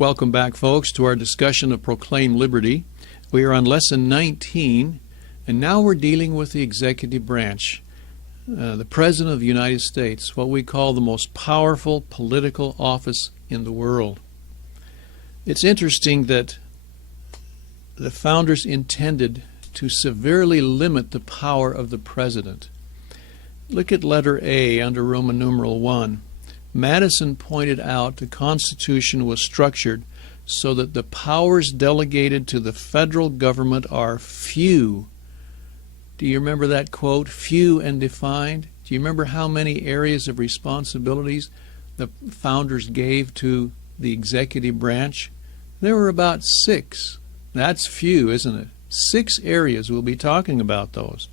Welcome back, folks, to our discussion of Proclaim Liberty. We are on Lesson 19, and now we're dealing with the executive branch, the President of the United States, what we call the most powerful political office in the world. It's interesting that the founders intended to severely limit the power of the President. Look at letter A under Roman numeral 1. Madison pointed out the Constitution was structured so that the powers delegated to the federal government are few. Do you remember that quote? Few and defined. Do you remember how many areas of responsibilities the founders gave to the executive branch? There were about 6. That's few, isn't it? 6 areas. We'll be talking about those.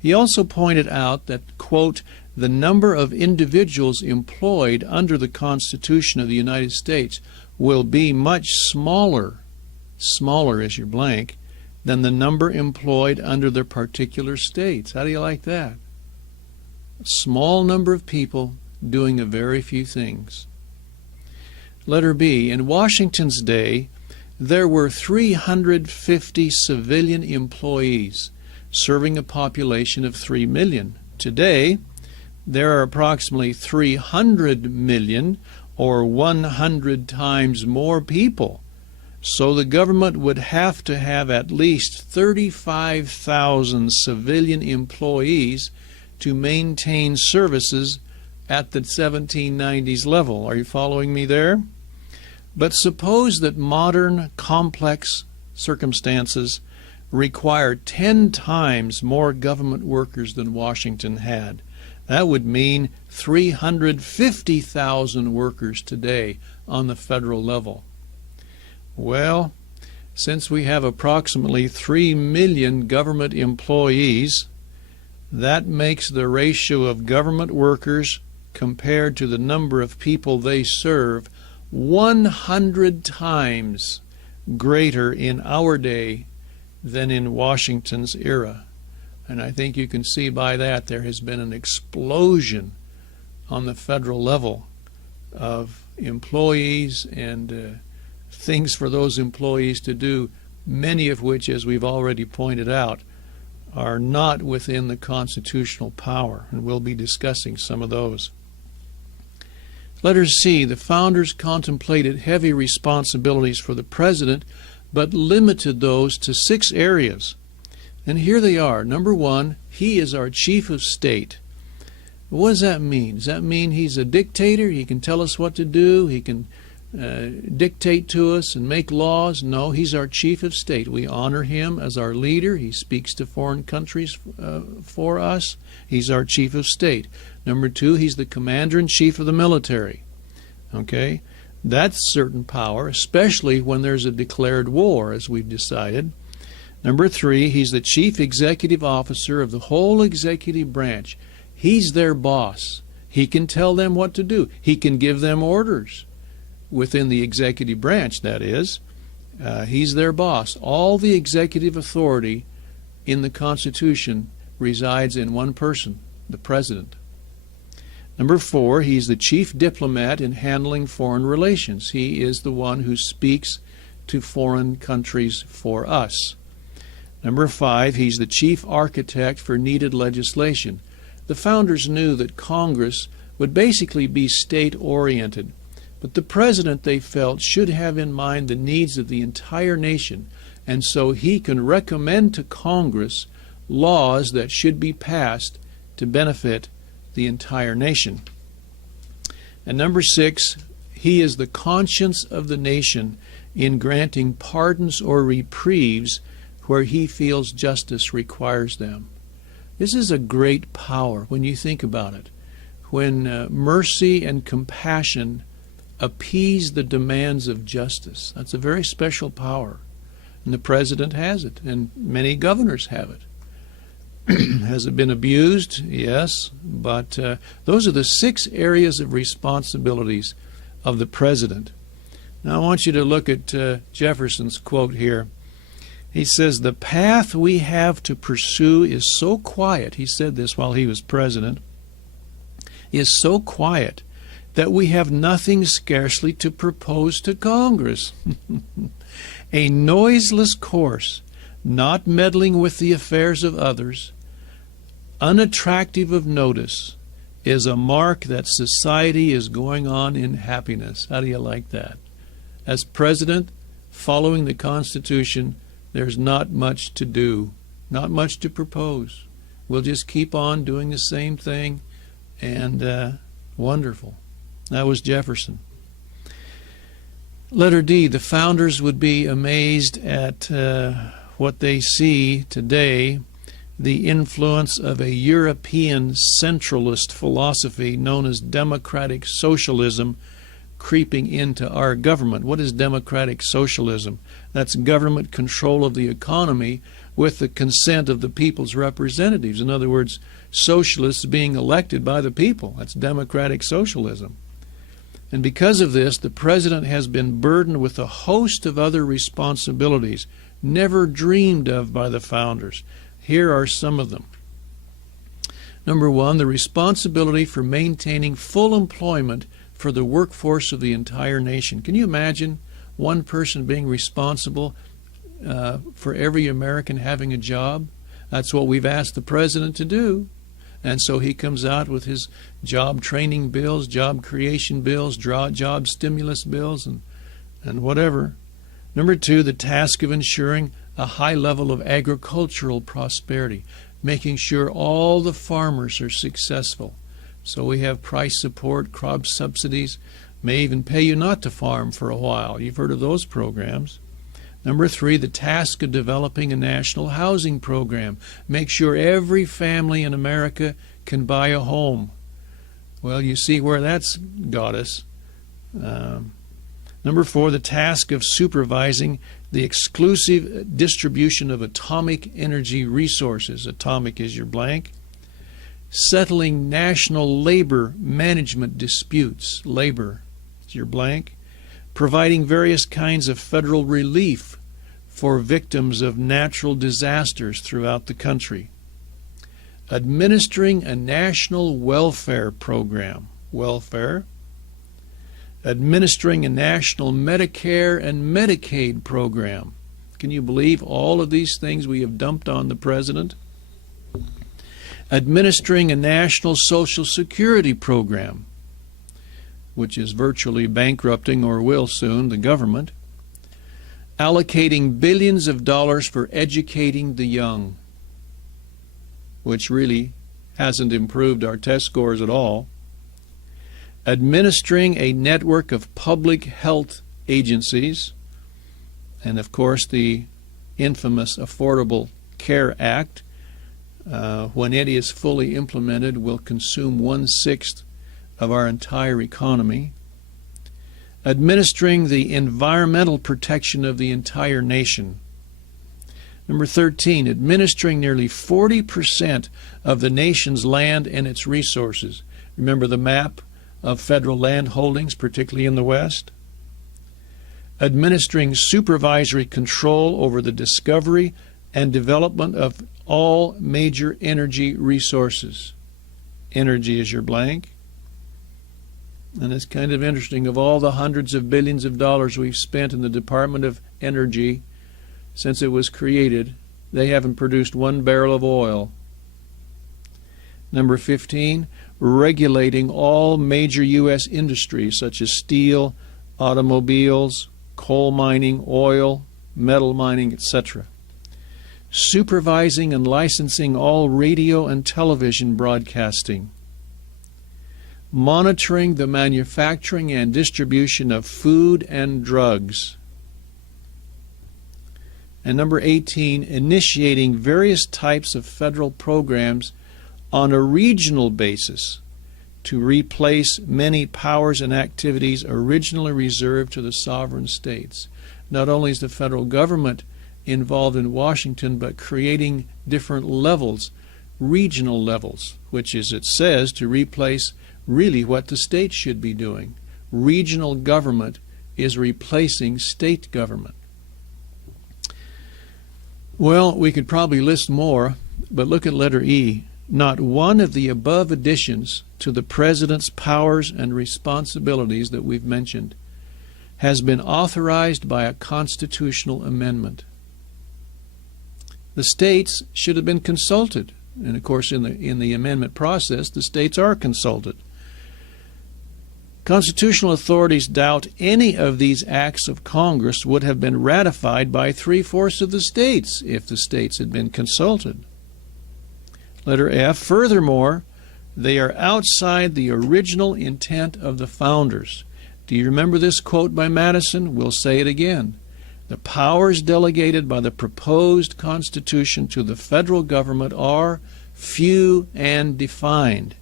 He also pointed out that, quote, the number of individuals employed under the Constitution of the United States will be much smaller as your blank, than the number employed under the particular states. How do you like that? A small number of people doing a very few things. Letter B. In Washington's day, there were 350 civilian employees serving a population of 3 million. Today, there are approximately 300 million, or 100 times more people. So the government would have to have at least 35,000 civilian employees to maintain services at the 1790s level. Are you following me there? But suppose that modern complex circumstances require 10 times more government workers than Washington had. That would mean 350,000 workers today on the federal level. Well, since we have approximately 3 million government employees, that makes the ratio of government workers compared to the number of people they serve 100 times greater in our day than in Washington's era. And I think you can see by that there has been an explosion on the federal level of employees and things for those employees to do, many of which, as we've already pointed out, are not within the constitutional power. And we'll be discussing some of those. Letter C. The founders contemplated heavy responsibilities for the president, but limited those to 6 areas. And here they are. Number 1, he is our chief of state. What does that mean? Does that mean he's a dictator? He can tell us what to do? He can dictate to us and make laws? No, he's our chief of state. We honor him as our leader. He speaks to foreign countries for us. He's our chief of state. Number 2, he's the commander-in-chief of the military. Okay? That's certain power, especially when there's a declared war, as we've decided. Number 3, he's the chief executive officer of the whole executive branch. He's their boss. He can tell them what to do. He can give them orders within the executive branch, that is. He's their boss. All the executive authority in the Constitution resides in one person, the President. Number 4, he's the chief diplomat in handling foreign relations. He is the one who speaks to foreign countries for us. Number 5, he's the chief architect for needed legislation. The founders knew that Congress would basically be state-oriented, but the president, they felt, should have in mind the needs of the entire nation, and so he can recommend to Congress laws that should be passed to benefit the entire nation. And number 6, he is the conscience of the nation in granting pardons or reprieves where he feels justice requires them. This is a great power when you think about it. When mercy and compassion appease the demands of justice, that's a very special power. And the president has it, and many governors have it. Has it been abused? Yes, but those are the 6 areas of responsibilities of the president. Now I want you to look at Jefferson's quote here. He says, the path we have to pursue is so quiet, he said this while he was president, is so quiet that we have nothing scarcely to propose to Congress. A noiseless course, not meddling with the affairs of others, unattractive of notice, is a mark that society is going on in happiness. How do you like that? As president, following the Constitution, there's not much to do, not much to propose. We'll just keep on doing the same thing, and wonderful. That was Jefferson. Letter D, the founders would be amazed at what they see today, the influence of a European centralist philosophy known as democratic socialism creeping into our government. What is democratic socialism? That's government control of the economy with the consent of the people's representatives. In other words, socialists being elected by the people. That's democratic socialism. And because of this, the president has been burdened with a host of other responsibilities never dreamed of by the founders. Here are some of them. Number one, the responsibility for maintaining full employment for the workforce of the entire nation. Can you imagine one person being responsible for every American having a job? That's what we've asked the president to do. And so he comes out with his job training bills, job creation bills, job stimulus bills, and whatever. Number two, the task of ensuring a high level of agricultural prosperity, making sure all the farmers are successful. So we have price support, crop subsidies, may even pay you not to farm for a while. You've heard of those programs. Number three, the task of developing a national housing program. Make sure every family in America can buy a home. Well, you see where that's got us. Number four, the task of supervising the exclusive distribution of atomic energy resources. Atomic is your blank. Settling national labor management disputes. Labor is your blank. Providing various kinds of federal relief for victims of natural disasters throughout the country. Administering a national welfare program. Welfare. Administering a national Medicare and Medicaid program. Can you believe all of these things we have dumped on the president? Administering a national Social Security program, which is virtually bankrupting, or will soon, the government. Allocating billions of dollars for educating the young, which really hasn't improved our test scores at all. Administering a network of public health agencies, and of course the infamous Affordable Care Act, when it is fully implemented, will consume 1/6 of our entire economy. Administering the environmental protection of the entire nation. Number 13, administering nearly 40% of the nation's land and its resources. Remember the map of federal land holdings, particularly in the West? Administering supervisory control over the discovery and development of all major energy resources. Energy is your blank. And it's kind of interesting, of all the hundreds of billions of dollars we've spent in the Department of Energy since it was created, they haven't produced one barrel of oil. Number 15, regulating all major U.S. industries such as steel, automobiles, coal mining, oil, metal mining, etc. Supervising and licensing all radio and television broadcasting. Monitoring the manufacturing and distribution of food and drugs. And number 18, initiating various types of federal programs on a regional basis to replace many powers and activities originally reserved to the sovereign states. Not only is the federal government involved in Washington, but creating different levels, regional levels, which is, it says, to replace really what the states should be doing. Regional government is replacing state government. Well, we could probably list more, but look at letter E. Not one of the above additions to the President's powers and responsibilities that we've mentioned has been authorized by a constitutional amendment. The states should have been consulted, and of course in the amendment process the states are consulted. Constitutional authorities doubt any of these acts of Congress would have been ratified by 3/4 of the states if the states had been consulted. Letter F, furthermore, they are outside the original intent of the founders. Do you remember this quote by Madison? We'll say it again. The powers delegated by the proposed Constitution to the federal government are few and defined.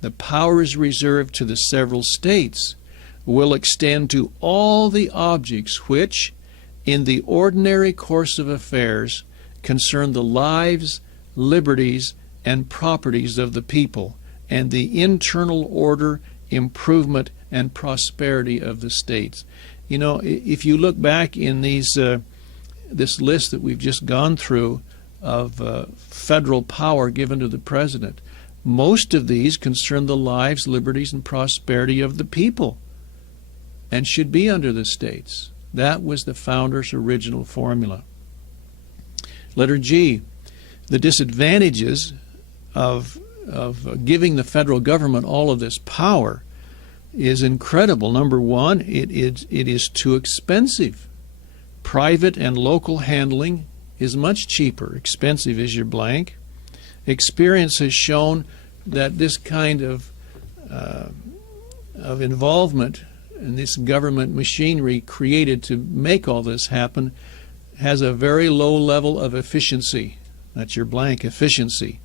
The powers reserved to the several states will extend to all the objects which, in the ordinary course of affairs, concern the lives, liberties, and properties of the people, and the internal order, improvement, and prosperity of the states. You know, if you look back in this list that we've just gone through of federal power given to the President, most of these concern the lives, liberties, and prosperity of the people and should be under the states. That was the founders' original formula. Letter G, the disadvantages of giving the federal government all of this power is incredible. Number one, it is too expensive. Private and local handling is much cheaper. Expensive is your blank. Experience has shown that this kind of involvement in this government machinery created to make all this happen has a very low level of efficiency. That's your blank, efficiency.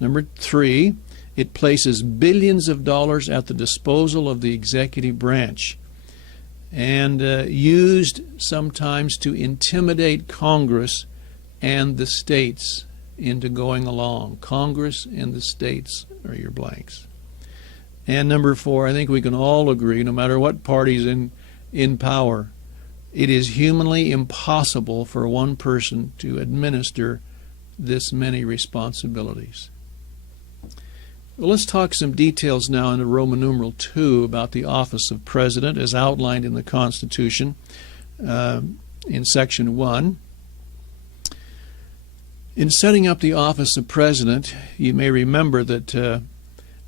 Number three, it places billions of dollars at the disposal of the executive branch and used sometimes to intimidate Congress and the states into going along. Congress and the states are your blanks. And number four, I think we can all agree, no matter what party's in power, it is humanly impossible for one person to administer this many responsibilities. Well, let's talk some details now in the Roman numeral II about the office of President as outlined in the Constitution in Section 1. In setting up the office of President, you may remember that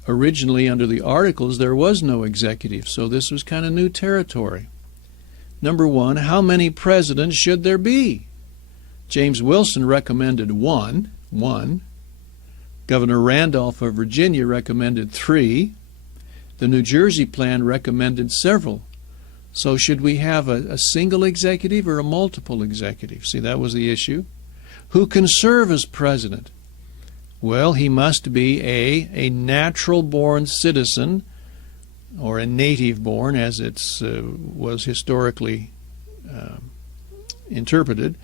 originally under the Articles there was no executive, so this was kind of new territory. Number one, how many presidents should there be? James Wilson recommended one. Governor Randolph of Virginia recommended 3. The New Jersey plan recommended several. So should we have a single executive or a multiple executive? See, that was the issue. Who can serve as president? Well, he must be a natural-born citizen, or a native-born, as it was historically interpreted,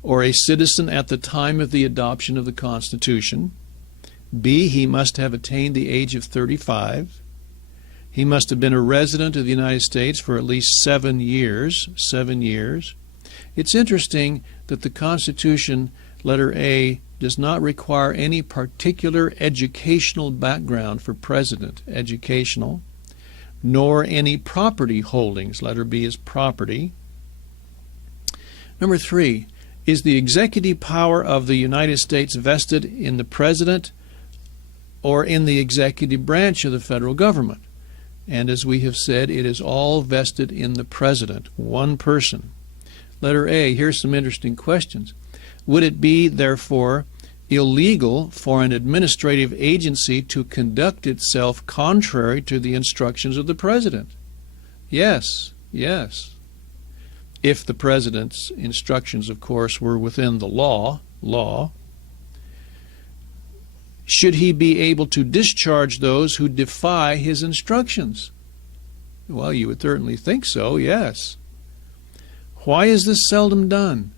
or a citizen at the time of the adoption of the Constitution. B, he must have attained the age of 35. He must have been a resident of the United States for at least 7 years. 7 years. It's interesting that the Constitution, letter A, does not require any particular educational background for president, educational, nor any property holdings. Letter B is property. Number 3, is the executive power of the United States vested in the president or in the executive branch of the federal government? And as we have said, it is all vested in the president, one person. Letter A, here's some interesting questions. Would it be, therefore, illegal for an administrative agency to conduct itself contrary to the instructions of the president? Yes. If the president's instructions, of course, were within the law. Should he be able to discharge those who defy his instructions? Well, you would certainly think so, yes. Why is this seldom done?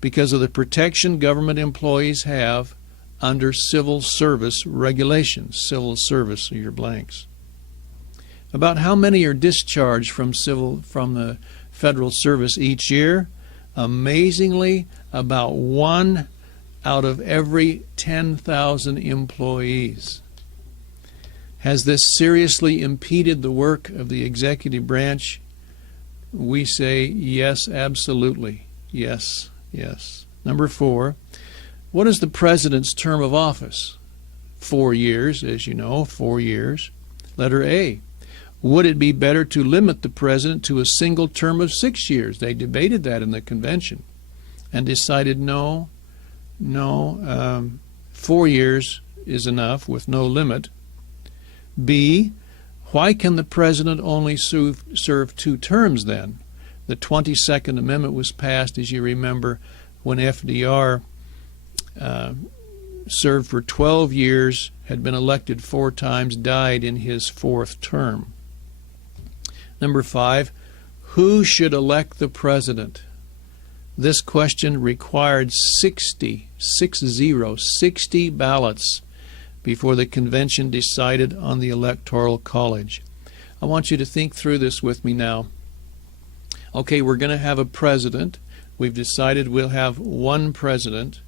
Because of the protection government employees have under civil service regulations. Civil service are your blanks. About how many are discharged from the federal service each year? Amazingly, about 1 out of every 10,000 employees. Has this seriously impeded the work of the executive branch? We say yes, absolutely. Yes, yes. Number 4, what is the president's term of office? 4 years, as you know, 4 years. Letter A, would it be better to limit the president to a single term of 6 years? They debated that in the convention and decided no, 4 years is enough with no limit. B, why can the president only serve 2 terms then? The 22nd Amendment was passed, as you remember, when FDR served for 12 years, had been elected 4 times, died in his 4th term. Number 5, who should elect the president? This question required 60 ballots before the convention decided on the Electoral College. I want you to think through this with me now. Okay, we're going to have a president. We've decided we'll have one president.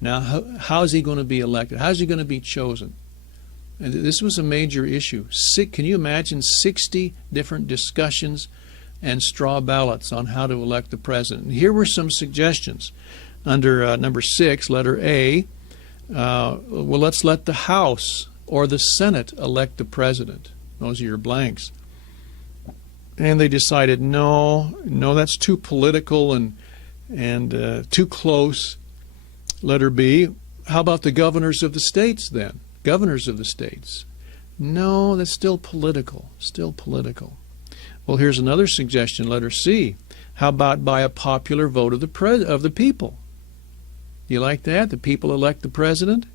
Now, how is he going to be elected? How is he going to be chosen? And this was a major issue. Can you imagine 60 different discussions and straw ballots on how to elect the president? And here were some suggestions. Under number 6, letter A, well, let's let the House or the Senate elect the president. Those are your blanks. And they decided, no, that's too political and too close. Letter B, how about the governors of the states then? Governors of the states. No, that's still political, Well, here's another suggestion, letter C. How about by a popular vote of the people? You like that? The people elect the president?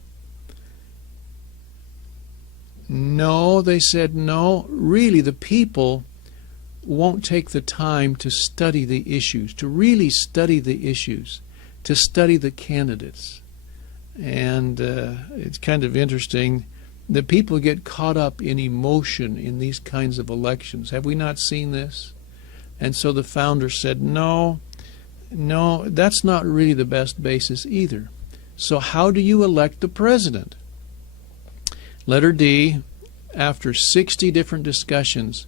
No, they said no. Really, the people won't take the time to study the issues, to really study the issues, to study the candidates. And it's kind of interesting. The people get caught up in emotion in these kinds of elections. Have we not seen this? And so the founder said, no, that's not really the best basis either. So how do you elect the president? Letter D, after 60 different discussions,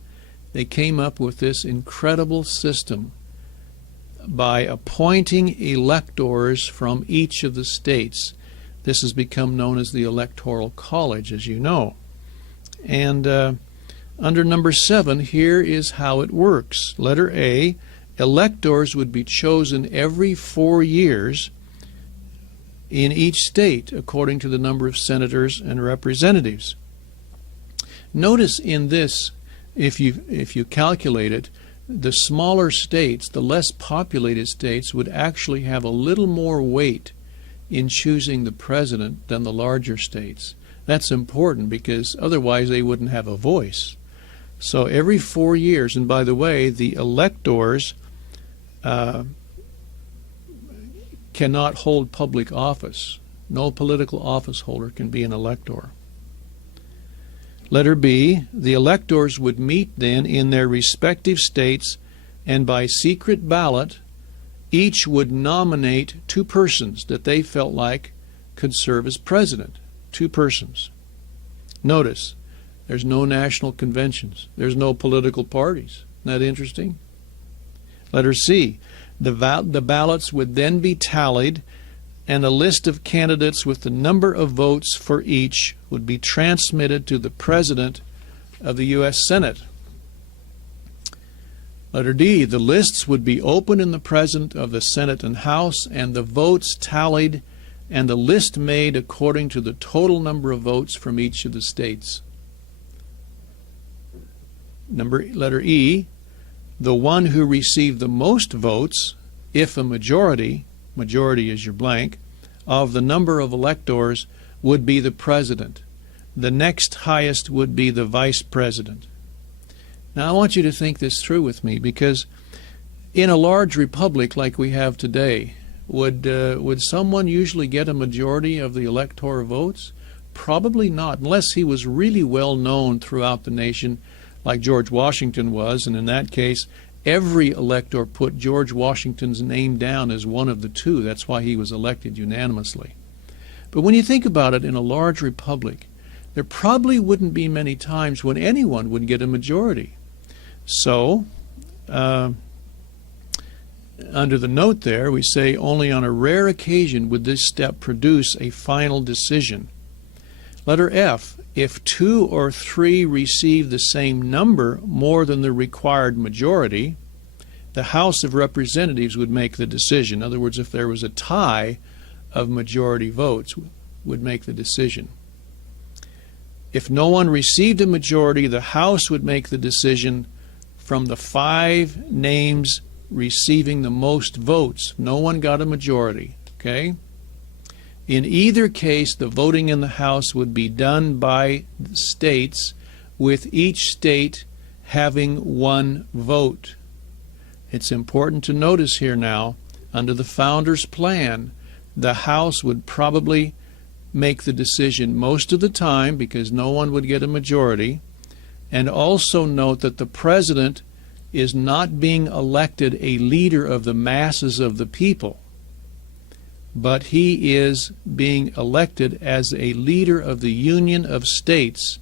they came up with this incredible system by appointing electors from each of the states. This has become known as the Electoral College, as you know. And under number 7, here is how it works. Letter A, electors would be chosen every 4 years in each state according to the number of senators and representatives. Notice in this, if you calculate it, the smaller states, the less populated states, would actually have a little more weight in choosing the president than the larger states. That's important because otherwise they wouldn't have a voice. So every 4 years, and by the way, the electors cannot hold public office. No political office holder can be an elector. Letter B, the electors would meet then in their respective states, and by secret ballot each would nominate 2 persons that they felt like could serve as president. 2 persons. Notice, there's no national conventions. There's no political parties. Isn't that interesting? Letter C, the ballots would then be tallied, and a list of candidates with the number of votes for each would be transmitted to the President of the U.S. Senate. Letter D, the lists would be open in the presence of the Senate and House, and the votes tallied, and the list made according to the total number of votes from each of the states. Letter E, the one who received the most votes, if a majority is your blank, of the number of electors would be the president. The next highest would be the vice president. Now I want you to think this through with me, because in a large republic like we have today, would someone usually get a majority of the electoral votes? Probably not, unless he was really well known throughout the nation, like George Washington was, and in that case every elector put George Washington's name down as one of the 2. That's why he was elected unanimously. But when you think about it, in a large republic, there probably wouldn't be many times when anyone would get a majority. So, under the note there, we say only on a rare occasion would this step produce a final decision. Letter F, if 2 or 3 receive the same number more than the required majority, the House of Representatives would make the decision. In other words, if there was a tie of majority votes, would make the decision. If no one received a majority, the House would make the decision from the 5 names receiving the most votes. No one got a majority, okay? In either case, the voting in the House would be done by the states, with each state having 1 vote. It's important to notice here now, under the Founders' plan, the House would probably make the decision most of the time because no one would get a majority. And also note that the President is not being elected a leader of the masses of the people, but he is being elected as a leader of the Union of States,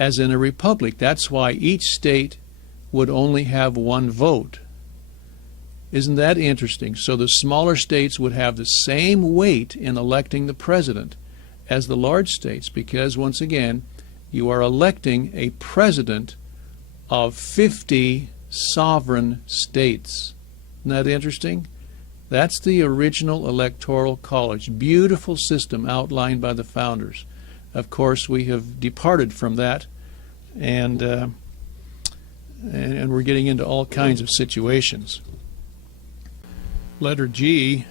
as in a republic. That's why each state would only have 1 vote. Isn't that interesting? So the smaller states would have the same weight in electing the president as the large states, because, once again, you are electing a president of 50 sovereign states. Isn't that interesting? That's the original Electoral College. Beautiful system outlined by the founders. Of course, we have departed from that, and we're getting into all kinds of situations. Letter G,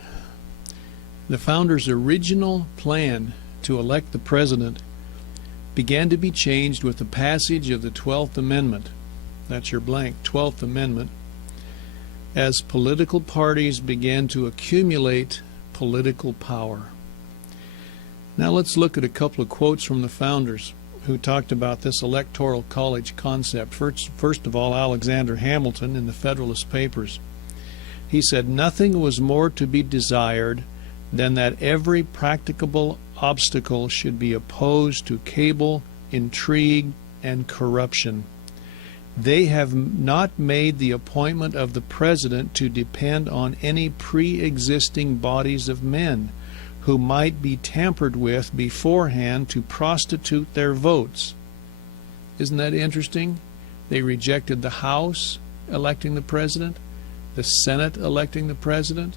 the founders' original plan to elect the president began to be changed with the passage of the 12th Amendment. That's your blank, 12th Amendment, as political parties began to accumulate political power. Now let's look at a couple of quotes from the founders who talked about this Electoral College concept. First of all, Alexander Hamilton in the Federalist Papers. He said, "Nothing was more to be desired than that every practicable obstacle should be opposed to cabal, intrigue, and corruption. They have not made the appointment of the president to depend on any pre-existing bodies of men who might be tampered with beforehand to prostitute their votes." Isn't that interesting? They rejected the House electing the president, the Senate electing the president,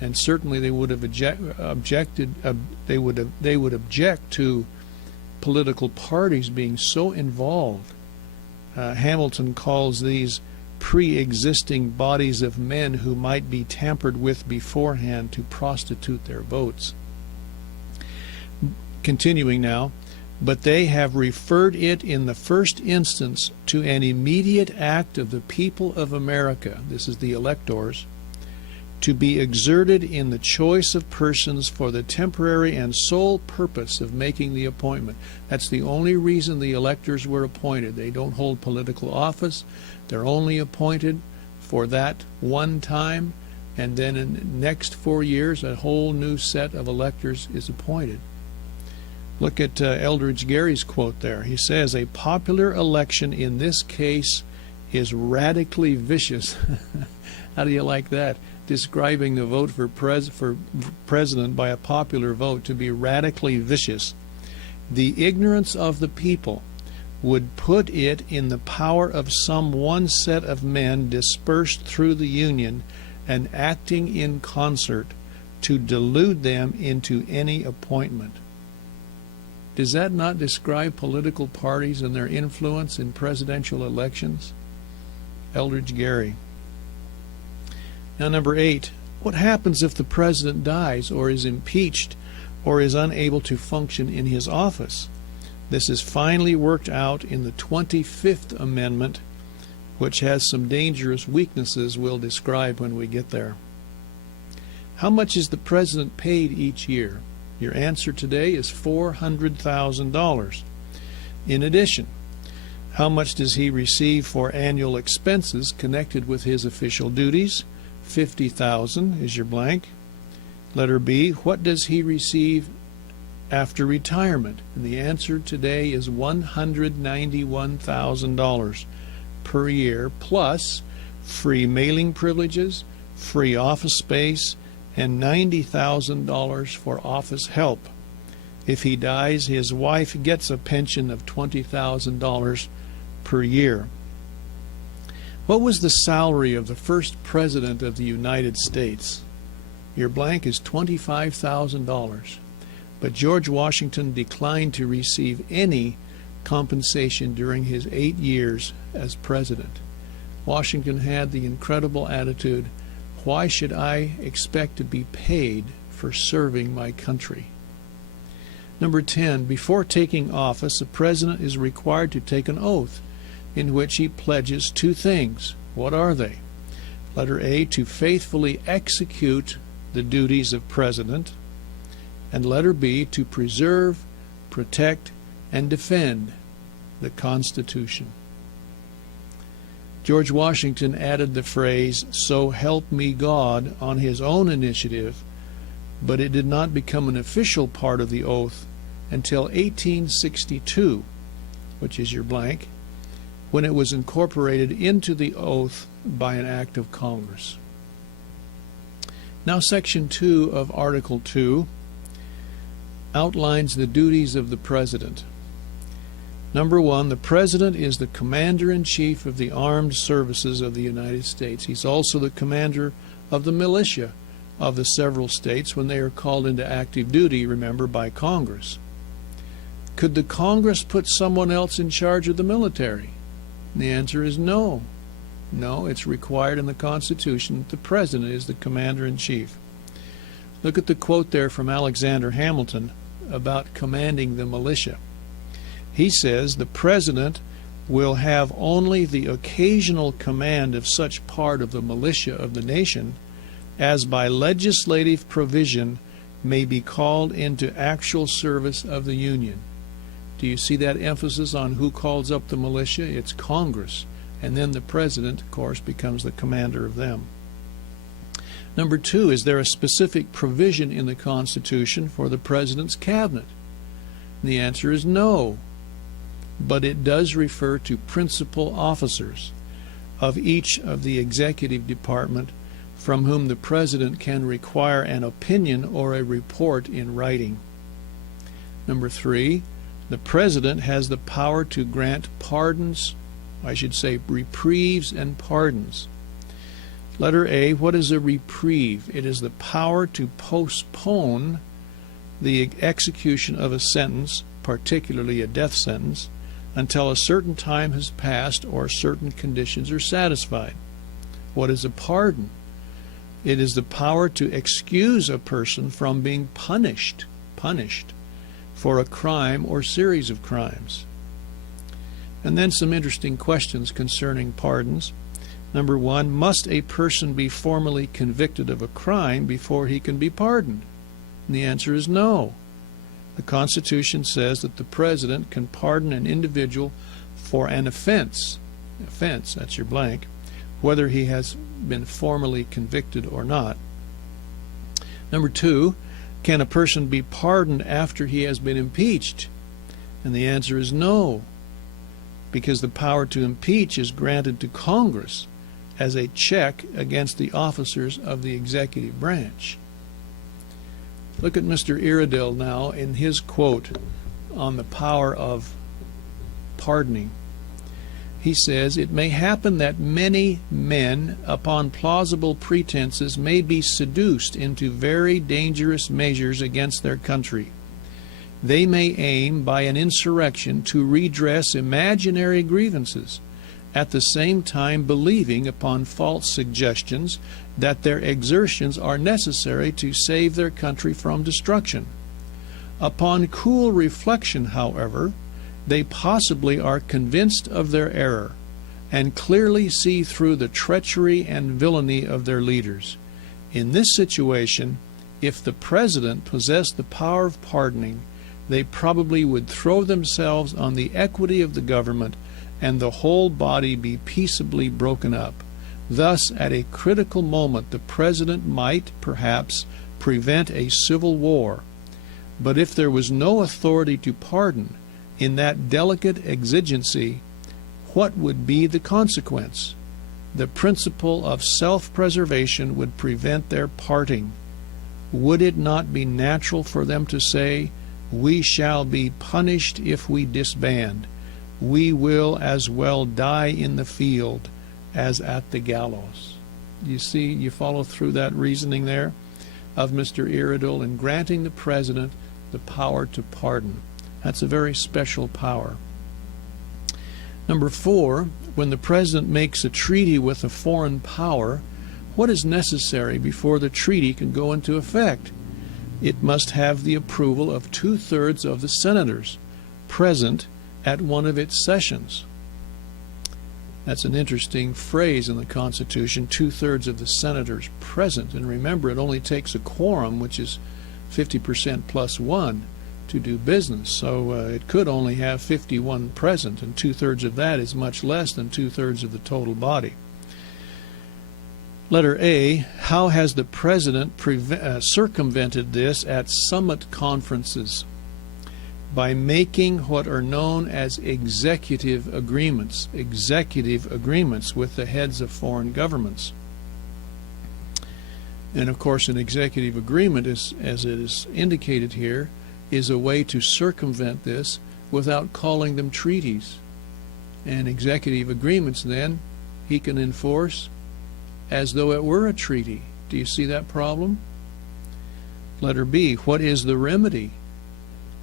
and certainly they would have they would object to political parties being so involved. Hamilton calls these pre-existing bodies of men who might be tampered with beforehand to prostitute their votes. Continuing now, but they have referred it in the first instance to an immediate act of the people of America, this is the electors, to be exerted in the choice of persons for the temporary and sole purpose of making the appointment. That's the only reason the electors were appointed. They don't hold political office. They're only appointed for that one time, and then in the next 4 years a whole new set of electors is appointed. Look at Eldridge Gary's quote there. He says, "A popular election in this case is radically vicious." How do you like that? Describing the vote for president by a popular vote to be radically vicious. "The ignorance of the people would put it in the power of some one set of men dispersed through the Union and acting in concert to delude them into any appointment." Does that not describe political parties and their influence in presidential elections? Eldridge Gary. Now, number 8, what happens if the president dies or is impeached or is unable to function in his office? This is finally worked out in the 25th Amendment, which has some dangerous weaknesses we'll describe when we get there. How much is the president paid each year? Your answer today is $400,000. In addition, how much does he receive for annual expenses connected with his official duties? $50,000 is your blank. Letter B, what does he receive after retirement? And the answer today is $191,000 per year, plus free mailing privileges, free office space, and $90,000 for office help. If he dies, his wife gets a pension of $20,000 per year. What was the salary of the first president of the United States? Your blank is $25,000. But George Washington declined to receive any compensation during his 8 years as president. Washington had the incredible attitude, why should I expect to be paid for serving my country? Number 10, before taking office, the president is required to take an oath in which he pledges two things. What are they? Letter A, to faithfully execute the duties of president, and letter B, to preserve, protect, and defend the Constitution. George Washington added the phrase, "So help me God," on his own initiative, but it did not become an official part of the oath until 1862, which is your blank, when it was incorporated into the oath by an act of Congress. Now, Section 2 of Article 2 outlines the duties of the President. Number 1, the President is the Commander-in-Chief of the Armed Services of the United States. He's also the commander of the militia of the several states when they are called into active duty, remember, by Congress. Could the Congress put someone else in charge of the military? And the answer is no. No, it's required in the Constitution that the President is the Commander-in-Chief. Look at the quote there from Alexander Hamilton about commanding the militia. He says, "The President will have only the occasional command of such part of the militia of the nation as by legislative provision may be called into actual service of the Union." Do you see that emphasis on who calls up the militia? It's Congress. And then the President, of course, becomes the commander of them. Number 2, is there a specific provision in the Constitution for the President's cabinet? And the answer is no. But it does refer to principal officers of each of the executive department from whom the President can require an opinion or a report in writing. Number 3, the President has the power to grant pardons, I should say reprieves and pardons. Letter A, what is a reprieve? It is the power to postpone the execution of a sentence, particularly a death sentence, until a certain time has passed or certain conditions are satisfied. What is a pardon? It is the power to excuse a person from being punished for a crime or series of crimes. And then some interesting questions concerning pardons. Number 1, must a person be formally convicted of a crime before he can be pardoned? And the answer is no. The Constitution says that the President can pardon an individual for an offense, that's your blank, whether he has been formally convicted or not. Number 2, can a person be pardoned after he has been impeached? And the answer is no, because the power to impeach is granted to Congress as a check against the officers of the executive branch. Look at Mr. Iredell now in his quote on the power of pardoning. He says, "It may happen that many men, upon plausible pretenses, may be seduced into very dangerous measures against their country. They may aim by an insurrection to redress imaginary grievances, at the same time believing upon false suggestions that their exertions are necessary to save their country from destruction. Upon cool reflection, however, they possibly are convinced of their error, and clearly see through the treachery and villainy of their leaders. In this situation, if the President possessed the power of pardoning, they probably would throw themselves on the equity of the government, and the whole body be peaceably broken up. Thus, at a critical moment, the President might, perhaps, prevent a civil war. But if there was no authority to pardon in that delicate exigency, what would be the consequence? The principle of self-preservation would prevent their parting. Would it not be natural for them to say, "We shall be punished if we disband. We will as well die in the field as at the gallows"? You see, you follow through that reasoning there of Mr. Iredell in granting the President the power to pardon. That's a very special power. Number 4, when the President makes a treaty with a foreign power, what is necessary before the treaty can go into effect? It must have the approval of 2/3 of the senators present at one of its sessions. That's an interesting phrase in the Constitution, 2/3 of the senators present. And remember, it only takes a quorum, which is 50% plus 1, to do business. So it could only have 51 present, and 2/3 of that is much less than 2/3 of the total body. Letter A, how has the President circumvented this at summit conferences? By making what are known as executive agreements with the heads of foreign governments. And of course, an executive agreement, as it is indicated here, is a way to circumvent this without calling them treaties. And executive agreements, then, he can enforce as though it were a treaty. Do you see that problem? Letter B, what is the remedy?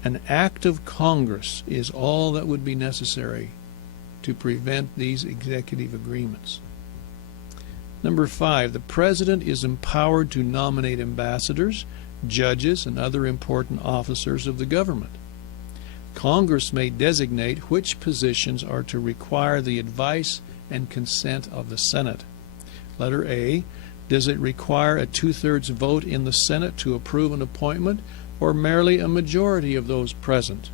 An act of Congress is all that would be necessary to prevent these executive agreements. Number 5, the President is empowered to nominate ambassadors, judges, and other important officers of the government. Congress may designate which positions are to require the advice and consent of the Senate. Letter A, does it require a 2/3 vote in the Senate to approve an appointment, or merely a majority of those present?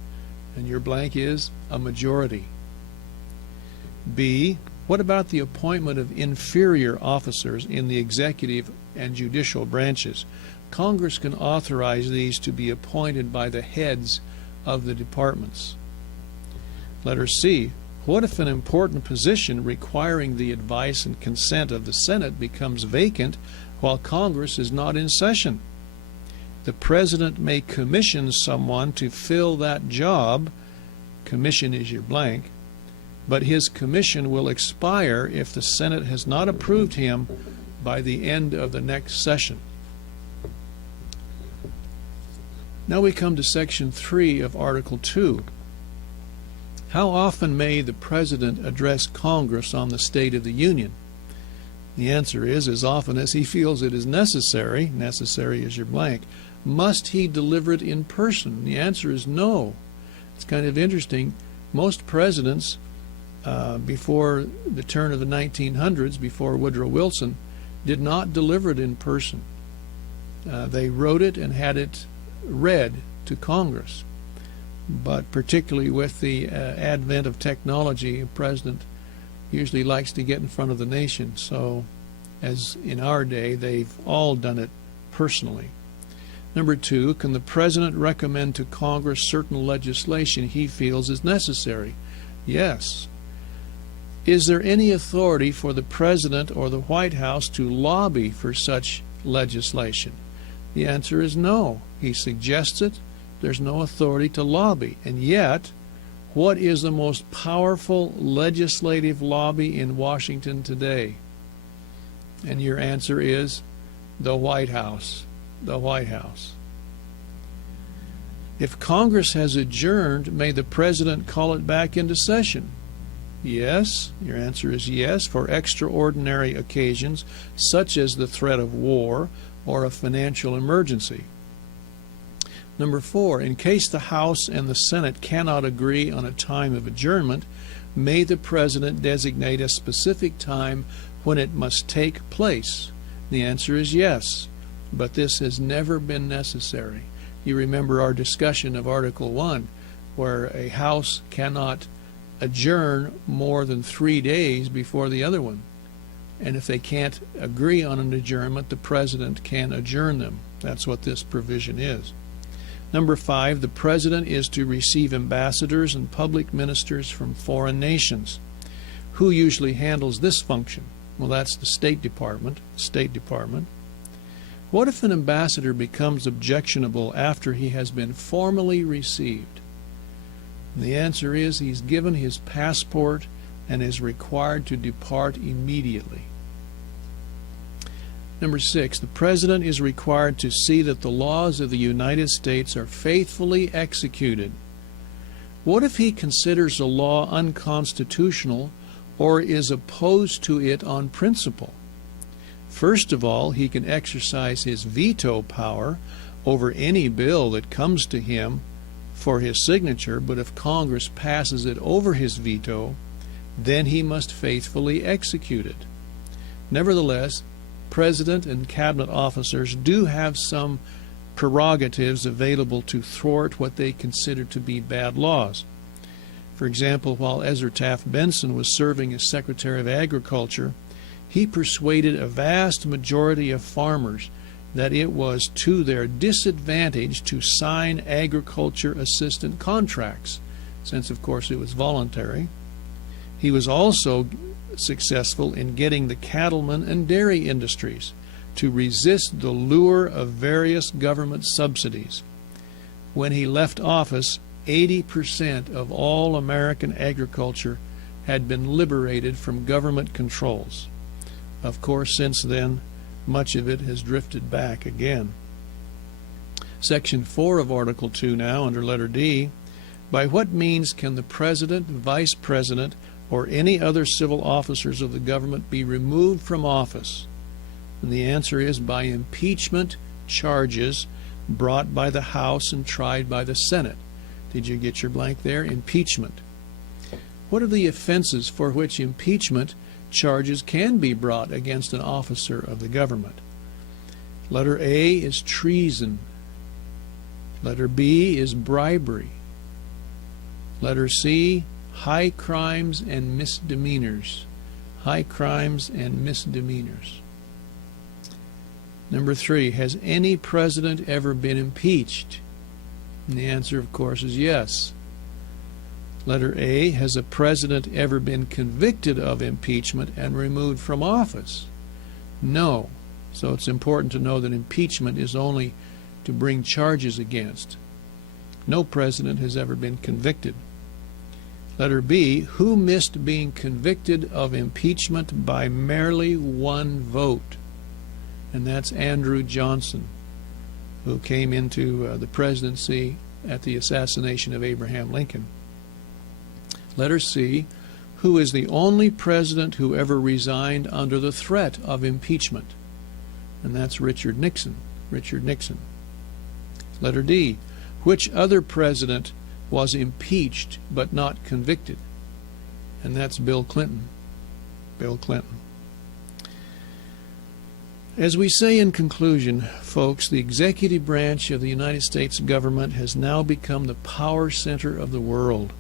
And your blank is a majority. B, what about the appointment of inferior officers in the executive and judicial branches? Congress can authorize these to be appointed by the heads of the departments. Letter C, what if an important position requiring the advice and consent of the Senate becomes vacant while Congress is not in session? The President may commission someone to fill that job. Commission is your blank. But his commission will expire if the Senate has not approved him by the end of the next session. Now we come to Section 3 of Article 2. How often may the President address Congress on the State of the Union? The answer is as often as he feels it is necessary. Necessary is your blank. Must he deliver it in person? The answer is no. It's kind of interesting. Most presidents before the turn of the 1900s, before Woodrow Wilson, did not deliver it in person. They wrote it and had it read to Congress. But particularly with the advent of technology, a president usually likes to get in front of the nation. So, as in our day, they've all done it personally. Number 2, can the President recommend to Congress certain legislation he feels is necessary? Yes. Is there any authority for the President or the White House to lobby for such legislation? The answer is no. He suggests it. There's no authority to lobby. And yet, what is the most powerful legislative lobby in Washington today? And your answer is the White House. The White House. If Congress has adjourned, may the President call it back into session? Yes. Your answer is yes, for extraordinary occasions such as the threat of war or a financial emergency. Number 4, in case the House and the Senate cannot agree on a time of adjournment, may the President designate a specific time when it must take place? The answer is yes, but this has never been necessary. You remember our discussion of Article 1, where a House cannot adjourn more than 3 days before the other one. And if they can't agree on an adjournment, the President can adjourn them. That's what this provision is. Number 5, the President is to receive ambassadors and public ministers from foreign nations. Who usually handles this function? Well, that's the State Department. What if an ambassador becomes objectionable after he has been formally received? And the answer is he's given his passport and is required to depart immediately. Number 6, the President is required to see that the laws of the United States are faithfully executed. What if he considers a law unconstitutional or is opposed to it on principle? First of all, he can exercise his veto power over any bill that comes to him for his signature, but if Congress passes it over his veto, then he must faithfully execute it. Nevertheless, President and cabinet officers do have some prerogatives available to thwart what they consider to be bad laws. For example, while Ezra Taft Benson was serving as Secretary of Agriculture, he persuaded a vast majority of farmers that it was to their disadvantage to sign agriculture assistant contracts, since of course it was voluntary. He was also successful in getting the cattlemen and dairy industries to resist the lure of various government subsidies. When he left office, 80% of all American agriculture had been liberated from government controls. Of course, since then, much of it has drifted back again. Section 4 of Article 2 now, under letter D, by what means can the President, Vice President, or any other civil officers of the government be removed from office? And the answer is by impeachment charges brought by the House and tried by the Senate. Did you get your blank there? Impeachment. What are the offenses for which impeachment charges can be brought against an officer of the government? Letter A is treason. Letter B is bribery. Letter C, high crimes and misdemeanors. High crimes and misdemeanors. Number 3, has any president ever been impeached? And the answer, of course, is yes. Letter A, has a president ever been convicted of impeachment and removed from office? No. So it's important to know that impeachment is only to bring charges against. No president has ever been convicted. Letter B, who missed being convicted of impeachment by merely one vote? And that's Andrew Johnson, who came into the presidency at the assassination of Abraham Lincoln. Letter C, who is the only president who ever resigned under the threat of impeachment? And that's Richard Nixon. Letter D, which other president was impeached but not convicted? And that's Bill Clinton. As we say in conclusion, folks, the executive branch of the United States government has now become the power center of the world.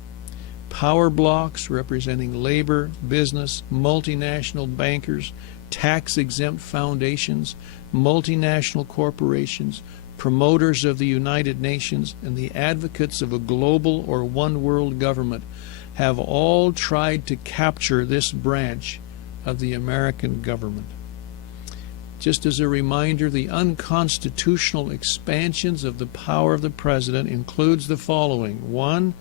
Power blocks representing labor, business, multinational bankers, tax-exempt foundations, multinational corporations, promoters of the United Nations, and the advocates of a global or one-world government have all tried to capture this branch of the American government. Just as a reminder, the unconstitutional expansions of the power of the President includes the following. 1,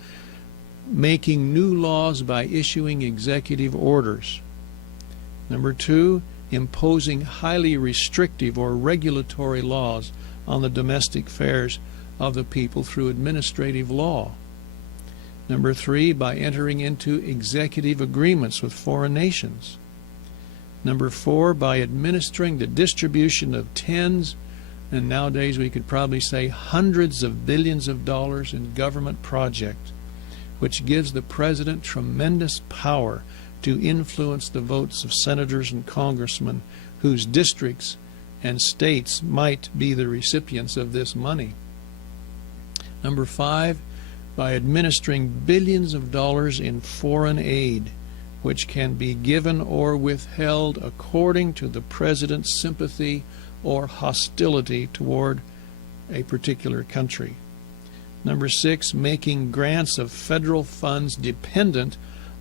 making new laws by issuing executive orders. Number 2, imposing highly restrictive or regulatory laws on the domestic affairs of the people through administrative law. Number 3, by entering into executive agreements with foreign nations. Number 4, by administering the distribution of tens, and nowadays we could probably say hundreds of billions of dollars in government projects, which gives the President tremendous power to influence the votes of senators and congressmen whose districts and states might be the recipients of this money. Number 5, by administering billions of dollars in foreign aid, which can be given or withheld according to the President's sympathy or hostility toward a particular country. Number 6, making grants of federal funds dependent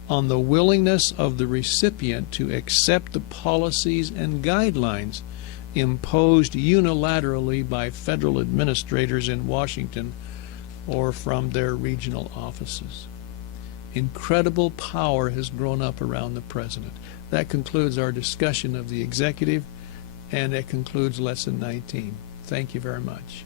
on the willingness of the recipient to accept the policies and guidelines imposed unilaterally by federal administrators in Washington or from their regional offices. Incredible power has grown up around the president. That concludes our discussion of the executive, and it concludes Lesson 19. Thank you very much.